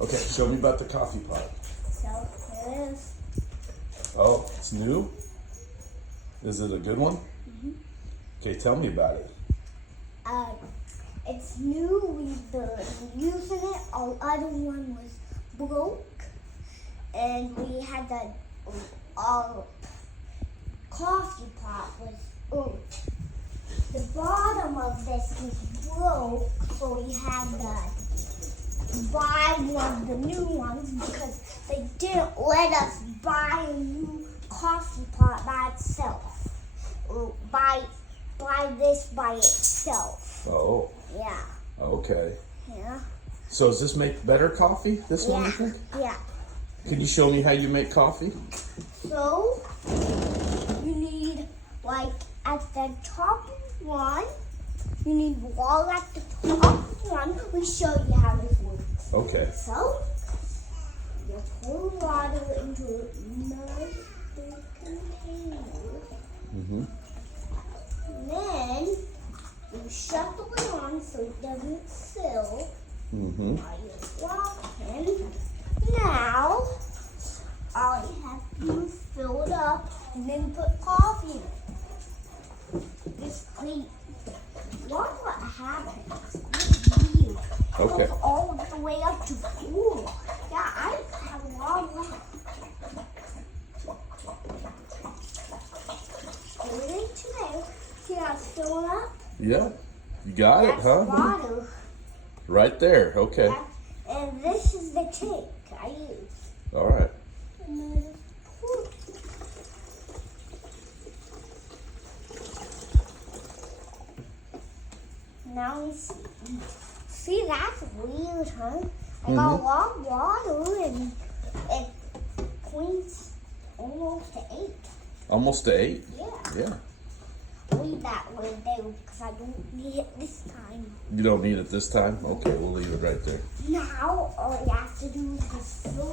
Okay, show me about the coffee pot. So this. Oh, it's new? Is it a good one? Okay, tell me about it. It's new. We've been using it. Our other one was broke, and we had our coffee pot was the bottom of this was broke, so we had to buy one of the new ones because they didn't let us buy a new coffee pot by itself. Or buy this by itself. Oh, Yeah. okay. Yeah. So does this make better coffee, this one, you Yeah. think? Yeah. Can you show me how you make coffee? So you need like at the top one, you need water at the top one. We show you how this works. Okay. So you pour water into a nice big container. Mm-hmm. Then you shut the lid on so it doesn't spill Mm-hmm. while you're walking. Now, all you have to do is fill it up and then put coffee in it. Just clean. Watch what happens. It's weird. Okay. It goes all the way up to cool. Yeah, I have a long left. Everything today. See how it's filling up? Yeah. You got it, That's huh? water. Right there. Okay. And this is the tank I use. All right. And then pour. Now we see. See, that's weird, huh? I got a lot of water and it points almost to 8. Almost to 8? Yeah. Yeah. Leave that right there because I don't need it this time. You don't need it this time? Okay, we'll leave it right there. Now, all you have to do is just fill